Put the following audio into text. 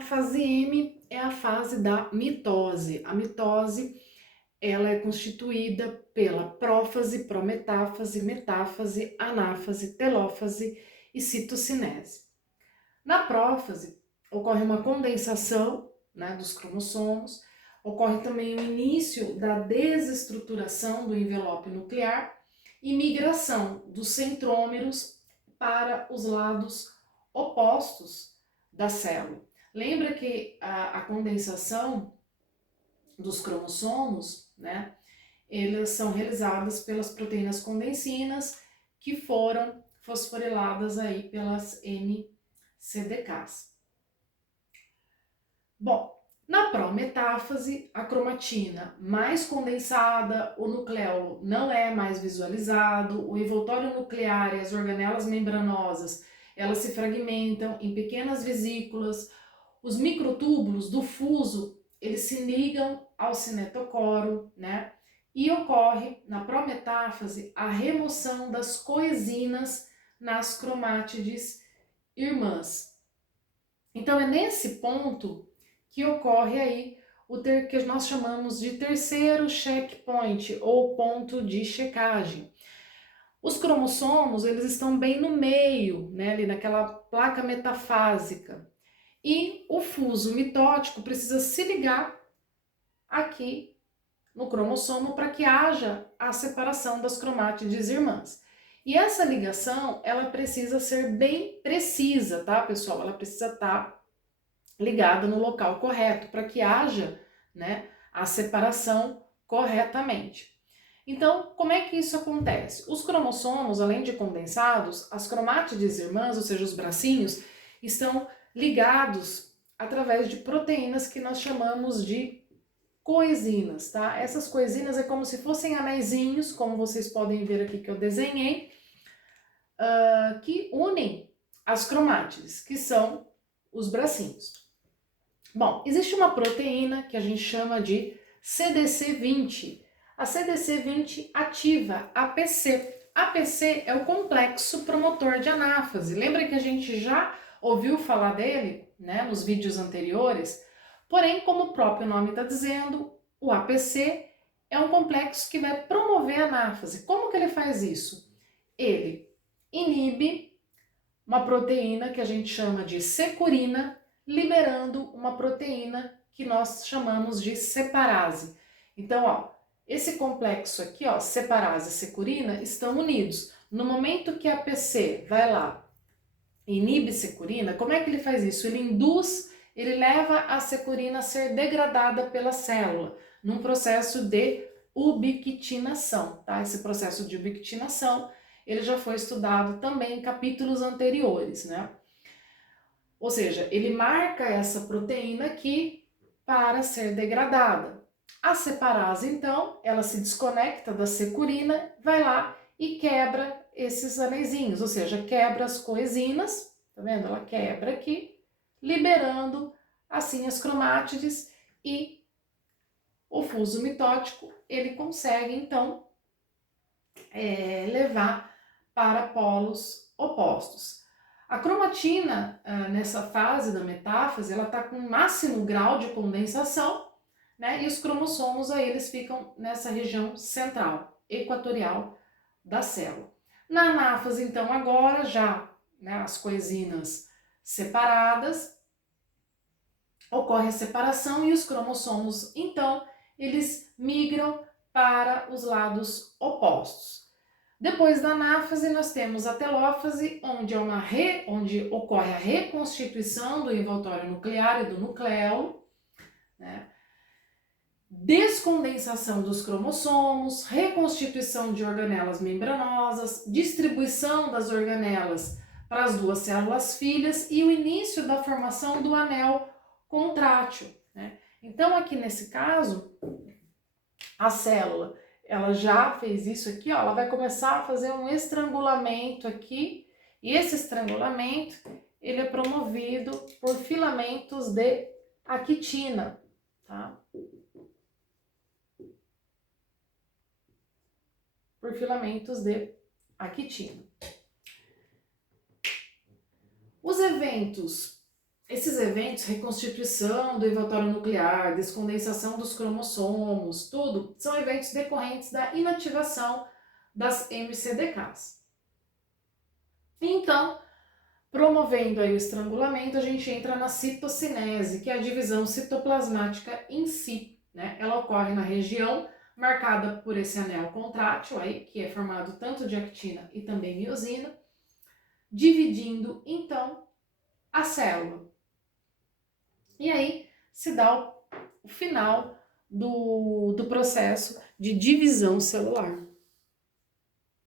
A fase M é a fase da mitose. A mitose, ela é constituída pela prófase, prometáfase, metáfase, anáfase, telófase e citocinese. Na prófase, ocorre uma condensação, né, dos cromossomos, ocorre também o início da desestruturação do envelope nuclear e migração dos centrômeros para os lados opostos da célula. Lembra que a condensação dos cromossomos, né, elas são realizadas pelas proteínas condensinas que foram fosforiladas aí pelas MCDKs. Bom, na prometáfase, a cromatina mais condensada, o nucleolo não é mais visualizado, o envoltório nuclear e as organelas membranosas, elas se fragmentam em pequenas vesículas, os microtúbulos do fuso, eles se ligam ao cinetocoro, né? E ocorre na prometáfase a remoção das coenzinas nas cromátides irmãs. Então é nesse ponto que ocorre aí que nós chamamos de terceiro checkpoint ou ponto de checagem. Os cromossomos, eles estão bem no meio, né, ali naquela placa metafásica. E o fuso mitótico precisa se ligar aqui no cromossomo para que haja a separação das cromátides irmãs. E essa ligação, ela precisa ser bem precisa, tá, pessoal? Ela precisa estar ligada no local correto para que haja, né, a separação corretamente. Então, como é que isso acontece? Os cromossomos, além de condensados, as cromátides irmãs, ou seja, os bracinhos, estão ligados através de proteínas que nós chamamos de coenzinas, tá? Essas coenzinas é como se fossem anéisinhos, como vocês podem ver aqui que eu desenhei, que unem as cromátides, que são os bracinhos. Bom, existe uma proteína que a gente chama de CDC20. A CDC20 ativa APC. APC é o complexo promotor de anáfase. Lembra que a gente já ouviu falar dele, né, nos vídeos anteriores? Porém, como o próprio nome está dizendo, o APC é um complexo que vai promover a anáfase. Como que ele faz isso? Ele inibe uma proteína que a gente chama de securina, liberando uma proteína que nós chamamos de separase. Então, ó, esse complexo aqui, ó, separase e securina, estão unidos. No momento que a PC vai lá e inibe securina, como é que ele faz isso? Ele induz, ele leva a securina a ser degradada pela célula, num processo de ubiquitinação, tá? Esse processo de ubiquitinação, ele já foi estudado também em capítulos anteriores, né? Ou seja, ele marca essa proteína aqui para ser degradada. A separase, então, ela se desconecta da securina, vai lá e quebra esses anéisinhos, ou seja, quebra as coenzinas, tá vendo? Ela quebra aqui, liberando assim as cromátides e o fuso mitótico, ele consegue, então, levar para polos opostos. A cromatina, nessa fase da metáfase, ela está com máximo grau de condensação, né? E os cromossomos aí eles ficam nessa região central, equatorial da célula. Na anáfase, então, agora já, né, as coenzinas separadas, ocorre a separação e os cromossomos, então, eles migram para os lados opostos. Depois da anáfase, nós temos a telófase, onde ocorre a reconstituição do envoltório nuclear e do nucleolo, né? Descondensação dos cromossomos, reconstituição de organelas membranosas, distribuição das organelas para as duas células filhas e o início da formação do anel contrátil, né? Então, aqui nesse caso, a célula, ela já fez isso aqui, ó, ela vai começar a fazer um estrangulamento aqui, e esse estrangulamento, ele é promovido por filamentos de actina, tá? Por filamentos de actina. Os eventos Esses eventos, reconstituição do envoltório nuclear, descondensação dos cromossomos, tudo, são eventos decorrentes da inativação das MCDKs. Então, promovendo aí o estrangulamento, a gente entra na citocinese, que é a divisão citoplasmática em si, né? Ela ocorre na região marcada por esse anel contrátil aí, que é formado tanto de actina e também miosina, dividindo então a célula. E aí se dá o final do processo de divisão celular.